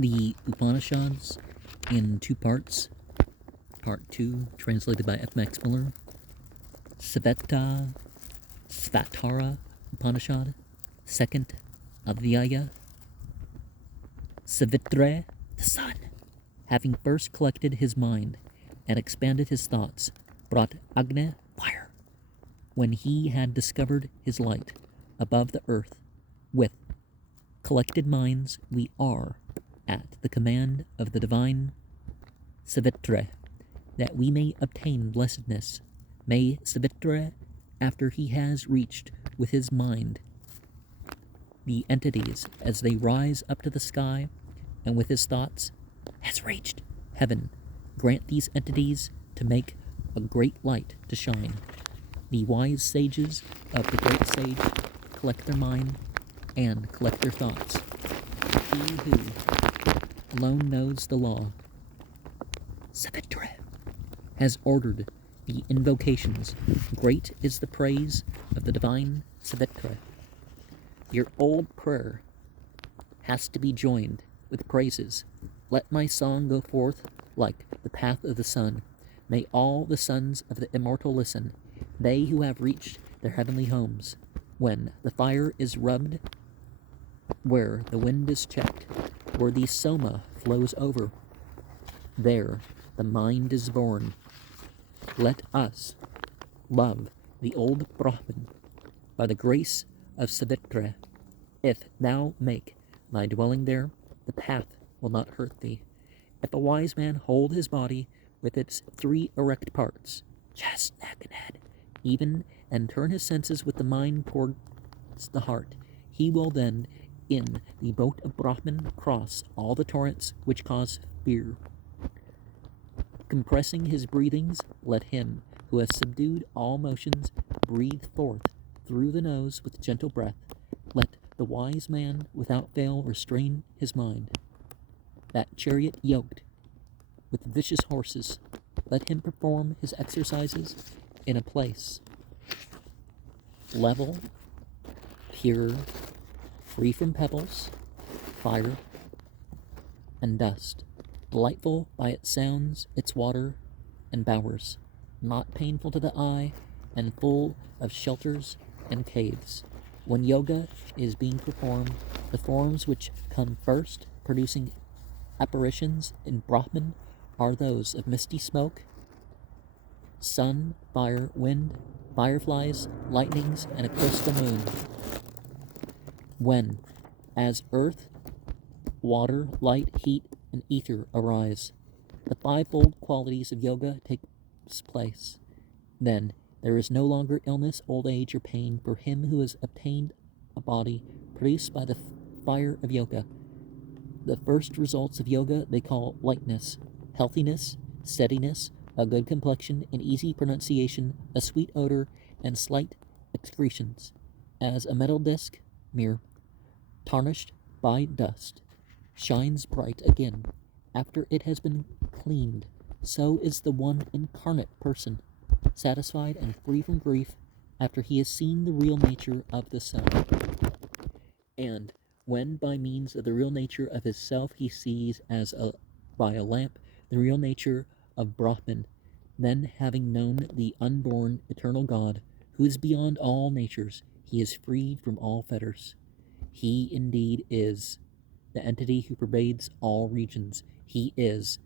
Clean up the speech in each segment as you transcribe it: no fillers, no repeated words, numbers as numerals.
The Upanishads in two parts. Part 2, translated by F. Max Muller. Svetasvatara Upanishad, second Adhyaya. Savitra, the sun, having first collected his mind and expanded his thoughts, brought Agni, fire. When he had discovered his light above the earth, with collected minds we are at the command of the divine Savitra, that we may obtain blessedness. May Savitra, after he has reached with his mind the entities as they rise up to the sky, and with his thoughts has reached heaven, grant these entities to make a great light to shine. The wise sages of the great sage collect their mind and collect their thoughts. He who alone knows the law, Savitra, has ordered the invocations. Great is the praise of the divine Savitra. Your old prayer has to be joined with praises. Let my song go forth like the path of the sun. May all the sons of the immortal listen, they who have reached their heavenly homes. When the fire is rubbed, where the wind is checked, where the soma flows over, there the mind is born. Let us love the old Brahman by the grace of Savitra. If thou make thy dwelling there, the path will not hurt thee. If a wise man hold his body with its three erect parts, chest, neck, and head, even, and turn his senses with the mind towards the heart, he will then, in the boat of Brahman, cross all the torrents which cause fear. Compressing his breathings, let him who has subdued all motions breathe forth through the nose with gentle breath. Let the wise man without fail restrain his mind. That chariot yoked with vicious horses, let him perform his exercises in a place level, pure, free from pebbles, fire, and dust, delightful by its sounds, its water, and bowers, not painful to the eye, and full of shelters and caves. When yoga is being performed, the forms which come first, producing apparitions in Brahman, are those of misty smoke, sun, fire, wind, fireflies, lightnings, and a crystal moon. When, as earth, water, light, heat, and ether arise, the fivefold qualities of yoga take place. Then there is no longer illness, old age, or pain for him who has obtained a body produced by the fire of yoga. The first results of yoga they call lightness, healthiness, steadiness, a good complexion, an easy pronunciation, a sweet odor, and slight excretions, as a metal disc, mirror, tarnished by dust, shines bright again after it has been cleaned. So is the one incarnate person, satisfied and free from grief after he has seen the real nature of the sun. And when by means of the real nature of his self he sees by a lamp the real nature of Brahman, then having known the unborn eternal God, who is beyond all natures, he is freed from all fetters. He indeed is the entity who pervades all regions. He is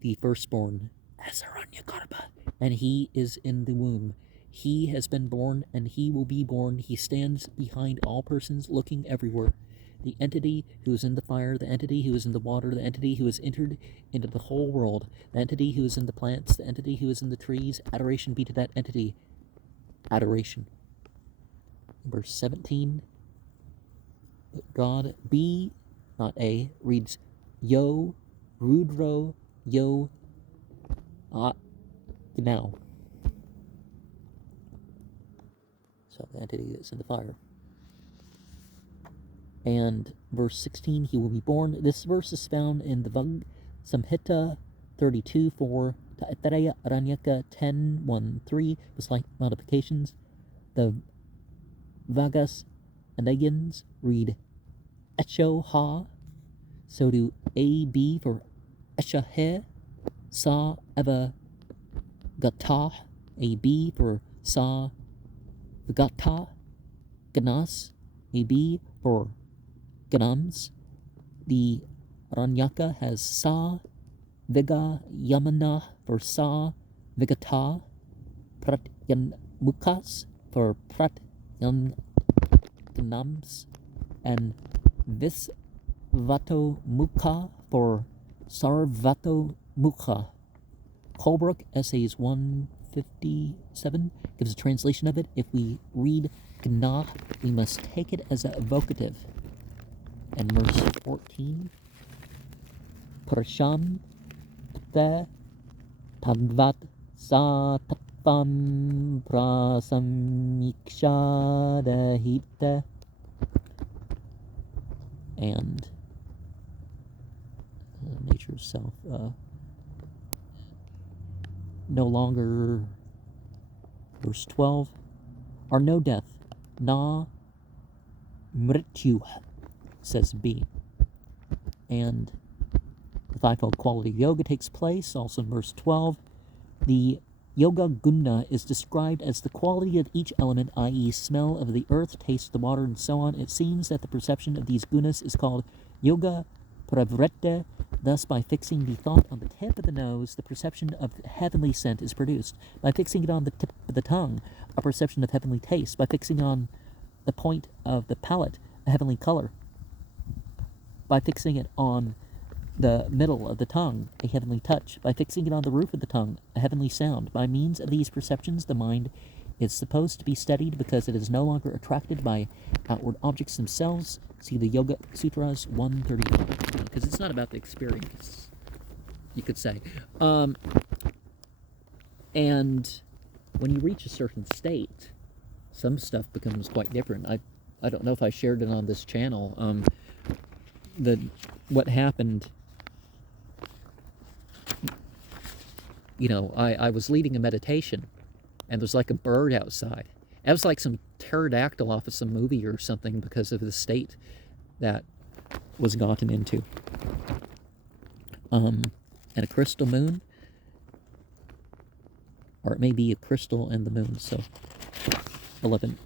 the firstborn, Asaranyagarbha, and he is in the womb. He has been born, and he will be born. He stands behind all persons, looking everywhere. The entity who is in the fire, the entity who is in the water, the entity who has entered into the whole world, the entity who is in the plants, the entity who is in the trees, adoration be to that entity. Adoration. Verse 17, God, B, not A, reads Yo, Rudro, Yo, now. So the entity that's in the fire. And verse 16, he will be born. This verse is found in the Vag Samhita 32:4, Taittiriya Aranyaka 10:1-3, with slight modifications. The Vagas and Agans read Echo Ha So do A-B for Eshahe, Sa Eva Gata, A-B for Sa Vigata, Ganas, A-B for Ganams. The Ranyaka has Sa Viga Yamana for Sa Vigata, Pratyanmukas for Pratyanganams, and Visvato Mukha for Sarvato Mukha. Colebrook, Essays 157, gives a translation of it. If we read Gna, we must take it as a vocative. And verse 14, Prasham Te Tadvat Sa Tatvam Prasamikshadahita, and nature of self. No longer, verse 12, are no death, na mrityu, says B. And the fivefold quality of yoga takes place, also in verse 12. The yoga guna is described as the quality of each element, i.e. smell of the earth, taste of the water, and so on. It seems that the perception of these gunas is called yoga pravritta. Thus, by fixing the thought on the tip of the nose, the perception of heavenly scent is produced. By fixing it on the tip of the tongue, a perception of heavenly taste. By fixing on the point of the palate, a heavenly color. By fixing it on the middle of the tongue, a heavenly touch. By fixing it on the roof of the tongue, a heavenly sound. By means of these perceptions, the mind is supposed to be steadied because it is no longer attracted by outward objects themselves. See the Yoga Sutras 135. Because it's not about the experience, you could say. And when you reach a certain state, some stuff becomes quite different. I don't know if I shared it on this channel. What happened, I was leading a meditation, and there's like a bird outside. It was like some pterodactyl off of some movie or something because of the state that was gotten into. And a crystal moon, or it may be a crystal and the moon, so 11.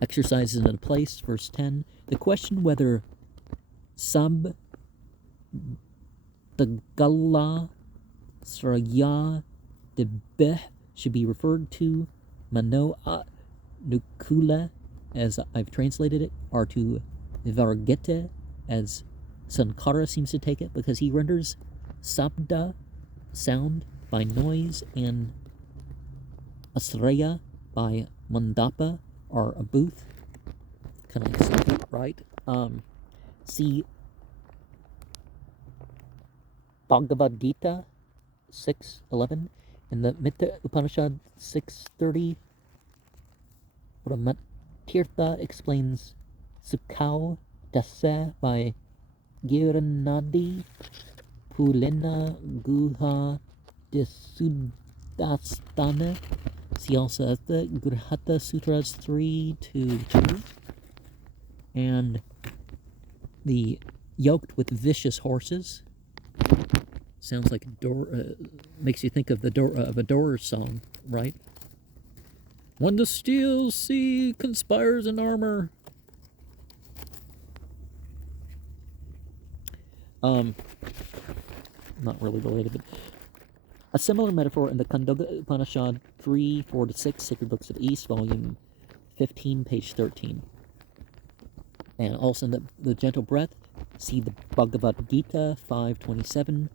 Exercises in a place, verse 10. The question whether sab the galla sraya de beh should be referred to mano nukula, as I've translated it, or to vargete, as Sankara seems to take it, because he renders sabda, sound, by noise, and asraya by mandapa, or a booth, kind of like something, right? See Bhagavad Gita 6:11, and the Mitta Upanishad 6:30. Brahmatirtha explains Sukhau Dasa by Giranadi Pulena Guha Desudastana. See also at the Grihata Sutras 3-2. And the yoked with vicious horses. Sounds like a door, makes you think of the door of a Doors song, right? When the steel sea conspires in armor. Not really related, but a similar metaphor in the Kandoga Upanishad 3-4-6, Sacred Books of East, volume 15, page 13. And also in the gentle breath, see the Bhagavad Gita 5:27.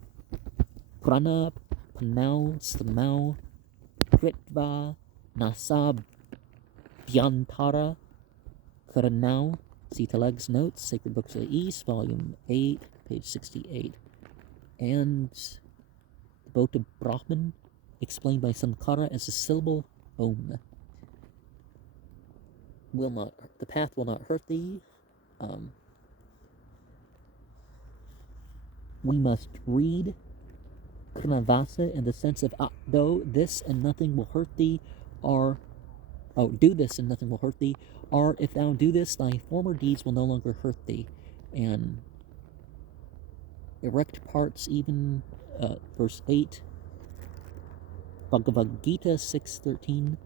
Prana Panau Samau Kritva Nasab Vyantara Karanau. See Teleg's Notes, Sacred Books of the East, volume 8, page 68. And the boat of Brahman, explained by Sankara as a syllable Om. The path will not hurt thee. We must read Kranavasa in the sense of though this and nothing will hurt thee, or do this and nothing will hurt thee, or if thou do this, thy former deeds will no longer hurt thee. and erect parts even. Verse 8, Bhagavad Gita 6:13,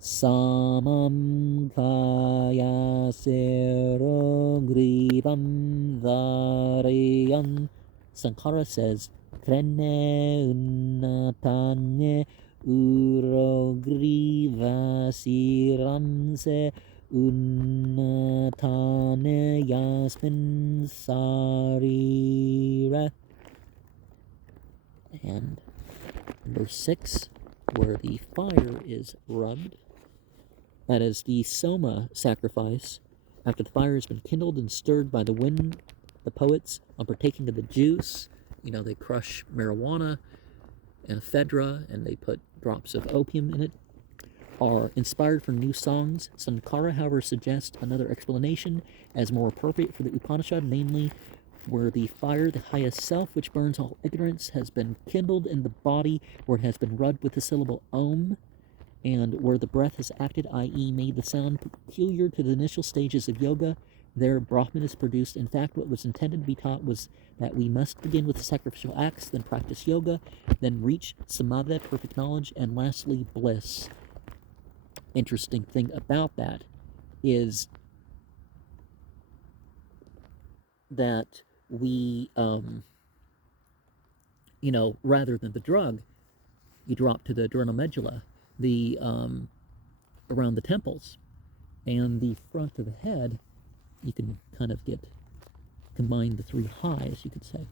Samam kaya sero grivam dharayan. Sankara says, Trene unnatanye urogriva siramse unnatane yasmin sarira. And verse 6, where the fire is rubbed, that is the soma sacrifice. After the fire has been kindled and stirred by the wind, the poets, on partaking of the juice, they crush marijuana and ephedra, and they put drops of opium in it, are inspired for new songs. Sankara, however, suggests another explanation as more appropriate for the Upanishad, namely, where the fire, the highest self, which burns all ignorance, has been kindled in the body, where it has been rubbed with the syllable Om, and where the breath has acted, i.e. made the sound peculiar to the initial stages of yoga, there Brahman is produced. In fact, what was intended to be taught was that we must begin with the sacrificial acts, then practice yoga, then reach samadhi, perfect knowledge, and lastly, bliss. Interesting thing about that is that we, rather than the drug, you drop to the adrenal medulla, around the temples, and the front of the head, you can kind of combine the three highs, you could say.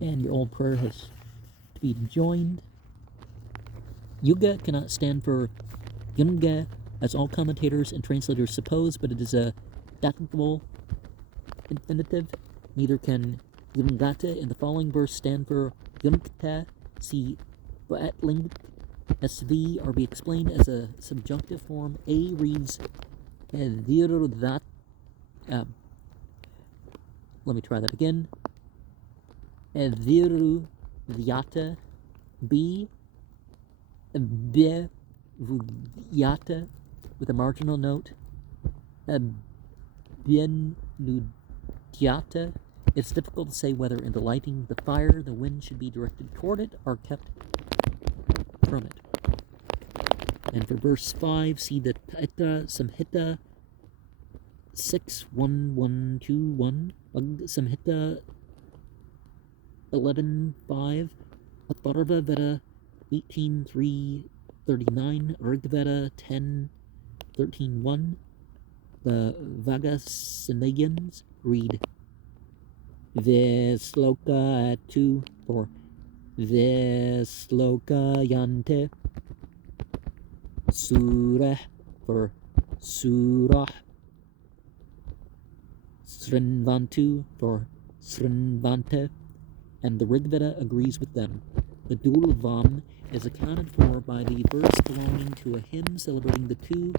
And your old prayer has to be joined. Yuga cannot stand for Yunga, as all commentators and translators suppose, but it is a datival infinitive. Neither can Yungata in the following verse stand for Yungta. See Batling SV or be explained as a subjunctive form. A reads that. Let me try that again. Viru Vyata. B Vyata with a marginal note. Byenudyata. It's difficult to say whether in the lighting the fire, the wind should be directed toward it or kept from it. And for verse 5, see the Taitra Samhita 61121, Samhita 11.5, Atharva Veda 18.339, Rigveda 10.13.1. The Vagasanagans read Visloka at 2 for Visloka Yante, Surah for Surah, Srinvantu for Srinvante, and the Rigveda agrees with them. The Dulvam is accounted for by the verse belonging to a hymn celebrating the two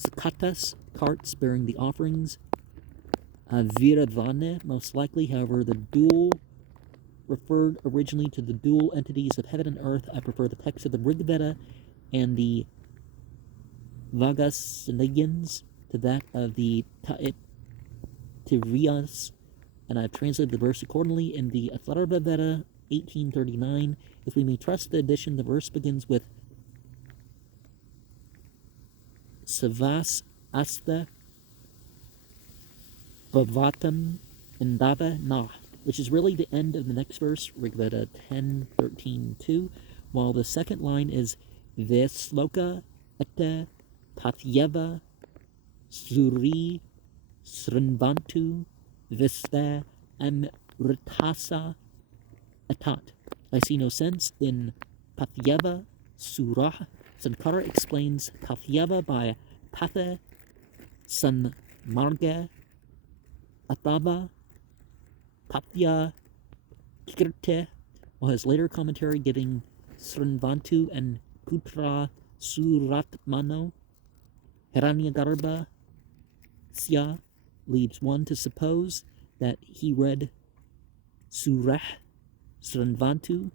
Sakatas, carts bearing the offerings. Viravane, most likely, however, the dual referred originally to the dual entities of heaven and earth. I prefer the text of the Rigveda and the Vagasanagans to that of the Taitiryas, and I've translated the verse accordingly in the Atharva Veda 1839. If we may trust the edition, the verse begins with Savas Asta Bhavatam Indava Nah, which is really the end of the next verse, Rigveda 10:13:2, while the second line is Vesloka Etta Tathyeva Suri Srinvantu Vista Amritasa Atat. I see no sense in Pathyeva Surah. Sankara explains Pathyeva by Patha Sanmarga Atava Pathya Kirte, while his later commentary giving Srinvantu and Putra Suratmano Hiranyagarbha Sya leads one to suppose that he read Surah Srinvantu.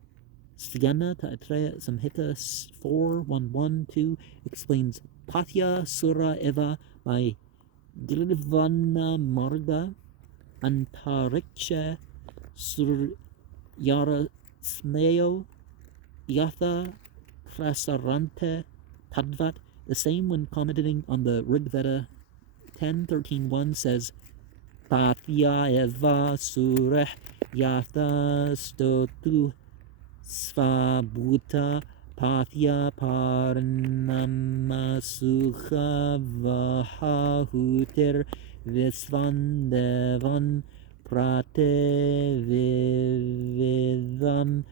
Sthana Taitreya Samhita 4.1.1.2 explains Pathya Sura Eva by Girvana Marga Antariksha Suryarasmeo Yatha Prasarante Tadvat. The same when commenting on the Rig Veda 10:13:1 says, Patya eva sureh yatha stotu svabhuta patya paranama sukha vahahutir visvandevan pratevividam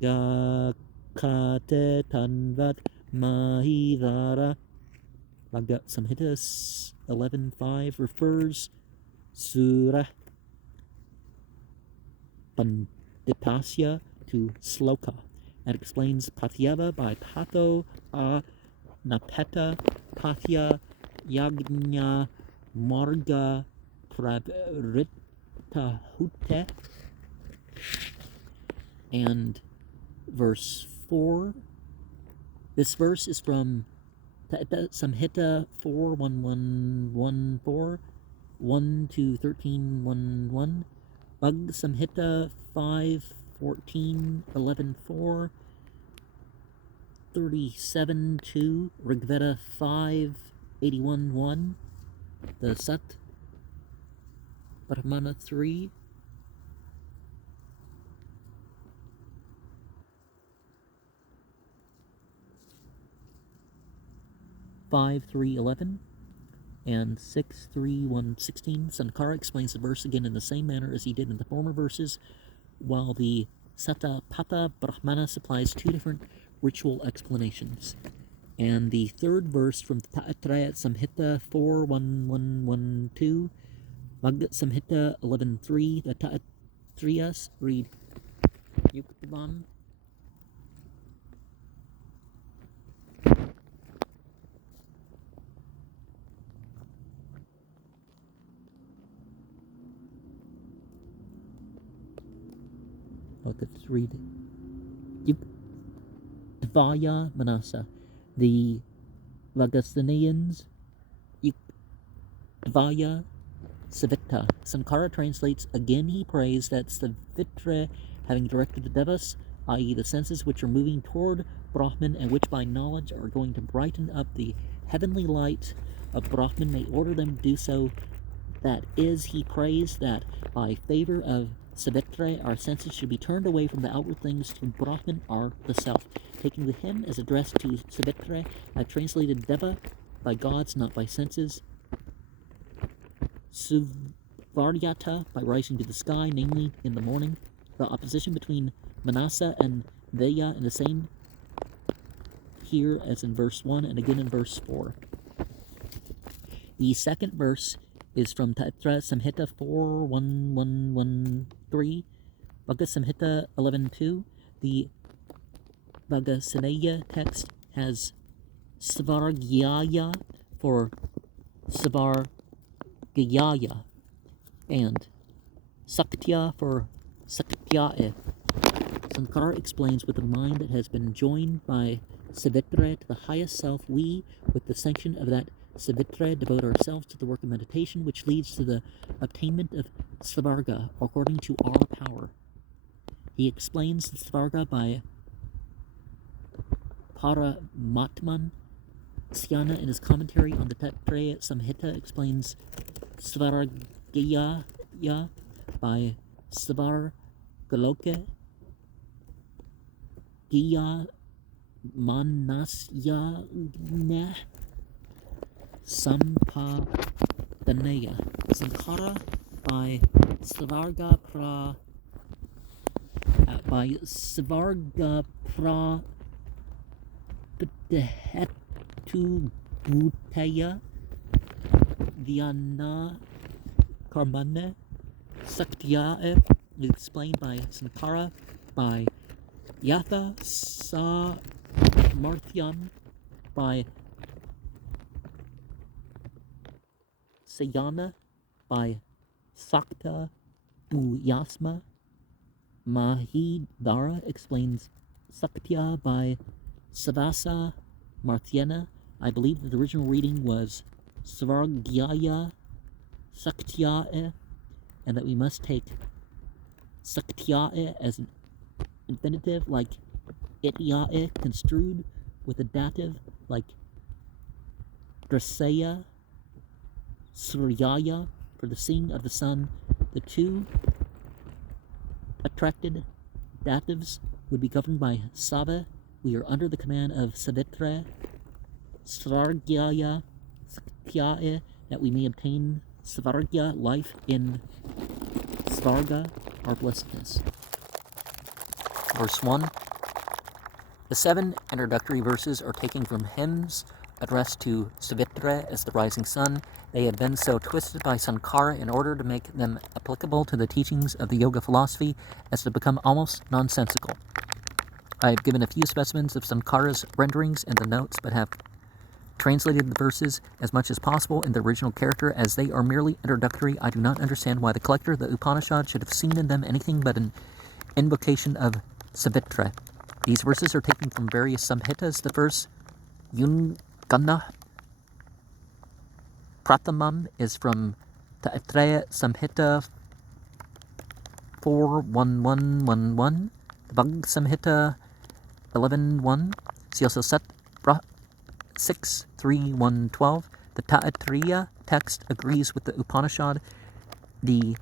gakate tanvat mahidara. Bhagavad Samhita 11.5 refers Surah Panditasya to Sloka and explains Patyava by Patho Napeta Patya Yagnya Marga Pravritahute. And verse 4. This verse is from Samhita 4.11.14, 1-13.1.1, Bhagavad Samhita 5.14.11.4, 37.2, Rigveda 5.81.1, the Sat Brahmana 3, (5, 3:11) and 6:3:116. Sankara explains the verse again in the same manner as he did in the former verses, while the Satapatha Brahmana supplies two different ritual explanations. And the third verse from Taittiriya Samhita 4.1.1.1.2, Bhagavad Samhita 11.3, the Taittiriyas read Yuktavam. Let's read Yuktvaya Manasa. The Vagastanians Yuktvaya Savita. Sankara translates, again he prays that Savitra, having directed the devas, i.e. the senses which are moving toward Brahman and which by knowledge are going to brighten up the heavenly light of Brahman, may order them to do so. That is, he prays that by favor of Savitra, our senses should be turned away from the outward things to Brahman, or the self. Taking the hymn as addressed to Savitra, I translated Deva, by gods, not by senses. Suvaryata, by rising to the sky, namely in the morning. The opposition between Manasa and Veya in the same here as in verse 1 and again in verse 4. The second verse is from Taittiriya Samhita 4.1.1.1.3, Bhagavad Samhita 11.2. The Vagasanaya text has Svargyaya for Svargyaya and Saktya for Saktyae. Sankara explains, with a mind that has been joined by Savitra to the highest self, we, with the sanction of that Savitra, devote ourselves to the work of meditation, which leads to the obtainment of Svarga according to our power. He explains Svarga by Paramatman. Syana, in his commentary on the Taittiriya Samhita, explains Svargaya by Svargaloke, Gya Manasya Sampadanaya. Sankara by Svarga Pdehetu Bhutaya Vyana Karmane Saktyae, explained by Sankara by Yatha Samarthyam by Sayana by Sakta Buyasma. Mahidara explains Saktya by Savasa Marthyana. I believe that the original reading was Svargyaya Saktyae, and that we must take saktya'e as an infinitive like itya'e construed with a dative like draseya, suryaya for the seeing of the sun. The two attracted datives would be governed by Sava. We are under the command of Savitra, Svargyaya, Saktyae, that we may obtain Svargya, life in Svarga, our blessedness. Verse 1. The 7 introductory verses are taken from hymns addressed to Savitra as the rising sun. They have been so twisted by Sankara in order to make them applicable to the teachings of the yoga philosophy as to become almost nonsensical. I have given a few specimens of Sankara's renderings in the notes, but have translated the verses as much as possible in the original character. As they are merely introductory, I do not understand why the collector of the Upanishad should have seen in them anything but an invocation of Savitra. These verses are taken from various samhitas. The verse Yungana Prathamam is from Taittiriya Samhita 4.11.11, the Bhagavad Samhita 11.1, Siosasat 6.3.1.12. The Taittiriya text agrees with the Upanishad. The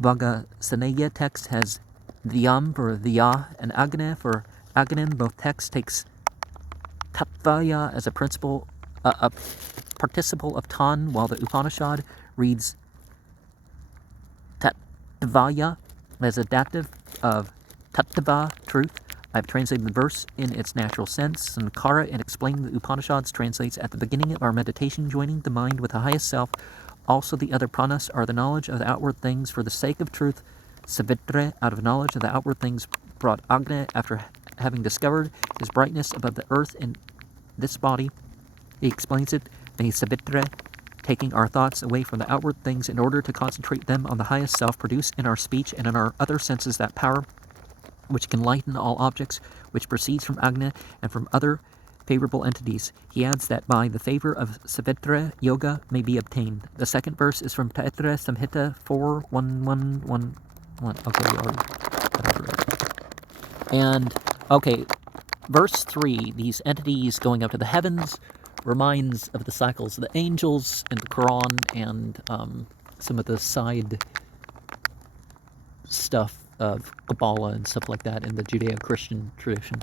Vagasaneya text has Vyam for Vya and Agni for Agnim. Both texts takes Tatvaya as a principle, a participle of Tan, while the Upanishad reads Tatvaya as a dative of Tattva, truth. I've translated the verse in its natural sense. Sankara, in explaining the Upanishads, translates at the beginning of our meditation, joining the mind with the highest self. Also the other pranas are the knowledge of the outward things for the sake of truth. Savitra, out of knowledge of the outward things, brought Agni after having discovered his brightness above the earth in this body. He explains it, may Savitra, taking our thoughts away from the outward things in order to concentrate them on the highest self, produce in our speech and in our other senses that power which can lighten all objects, which proceeds from Agni and from other favorable entities. He adds that by the favor of Savitra, yoga may be obtained. The second verse is from Taittiriya Samhita 4.11.11. Okay, we already went over it. And, okay, verse 3, these entities going up to the heavens, reminds of the cycles of the angels in the Quran and some of the side stuff of Kabbalah and stuff like that in the Judeo-Christian tradition.